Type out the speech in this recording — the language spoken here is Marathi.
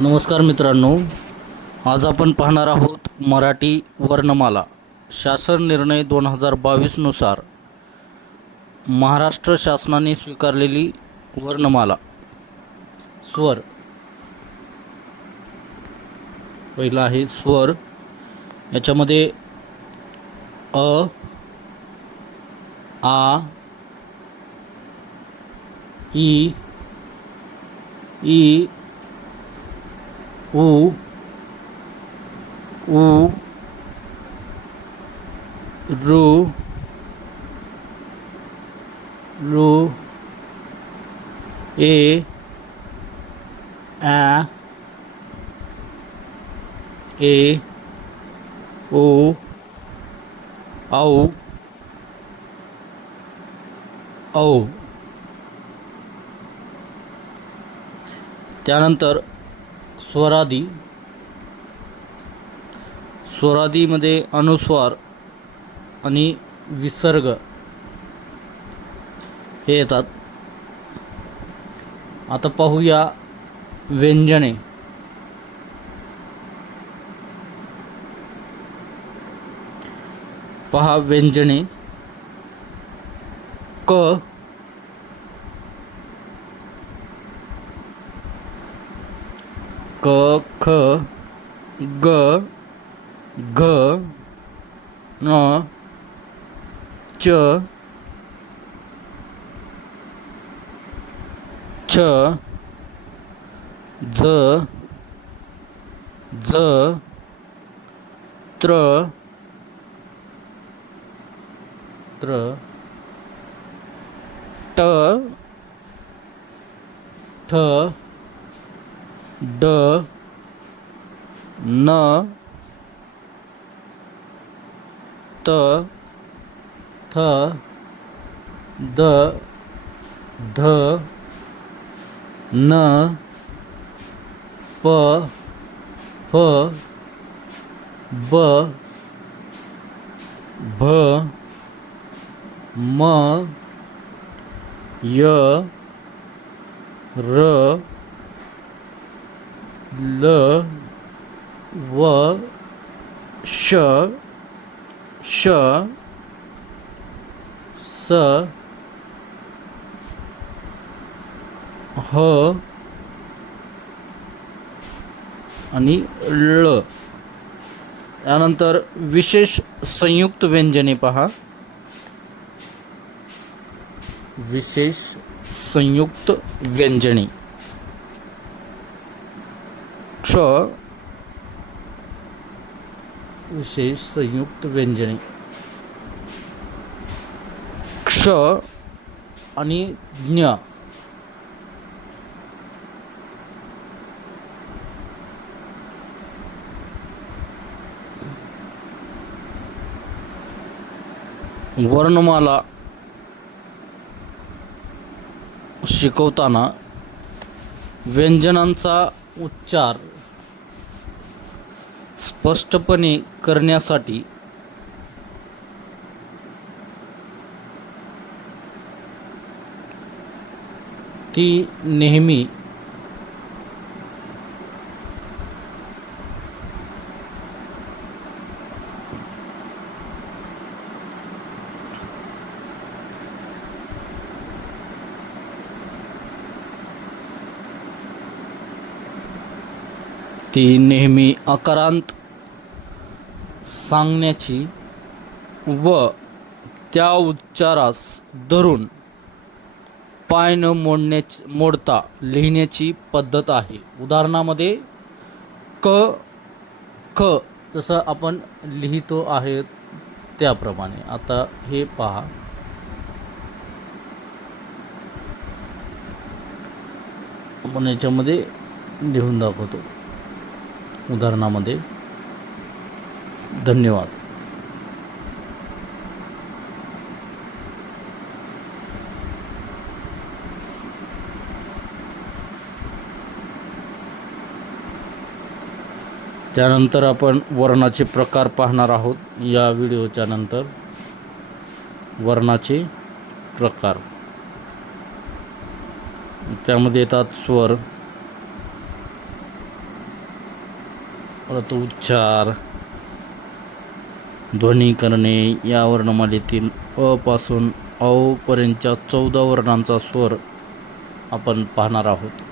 नमस्कार मित्रांनो, आज आपण पाहणार आहोत मराठी वर्णमाला शासन निर्णय 2022 नुसार महाराष्ट्र शासनाने स्वीकारलेली वर्णमाला. स्वर. पहिला आहे स्वर. याच्यामध्ये अ, आ, ई, ई, उ, ऊ, ऋ, ऋ, ए, आ, ए, ओ, औ, औ. त्यानंतर स्वरादी. स्वरादीमध्ये अनुस्वार आणि विसर्ग हे येतात. आता पाहूया व्यंजने. पहा व्यंजने. क, क, ख, ग, घ, ङ, च, छ, झ, झ, त्र, त्र, ट, ठ, ड, न, त, थ, द, ध, न, प, फ, ब, भ, म, य, र, ल, व, श, श, स, ह आणि ळ. त्यानंतर विशेष संयुक्त व्यंजने पहा. विशेष संयुक्त व्यंजने. क्ष. विशेष संयुक्त व्यंजने क्ष आणि ज्ञ. वर्णमाला शिकवताना व्यंजनांचा उच्चार स्पष्टपणे करण्यासाठी ती नेहमी आकारांत सांगण्याची व त्या उच्चारास धरून पाय न मोडता लिहिण्याची पद्धत आहे. उदाहरणामध्ये क, ख जसं आपण लिहितो आहे त्याप्रमाणे. आता हे पहा. आपण याच्यामध्ये लिहून दाखवतो उदाहरणामध्ये. धन्यवाद. त्यानंतर आपण वर्णाचे प्रकार पाहणार आहोत या व्हिडिओच्या नंतर. वर्णाचे प्रकार. त्यामध्ये येतात स्वर, परत उच्चार, ध्वनी करणे या वर्णमालेतील अ पासून औ पर्यंतच्या 14 वर्णांचा स्वर आपण पाहणार आहोत.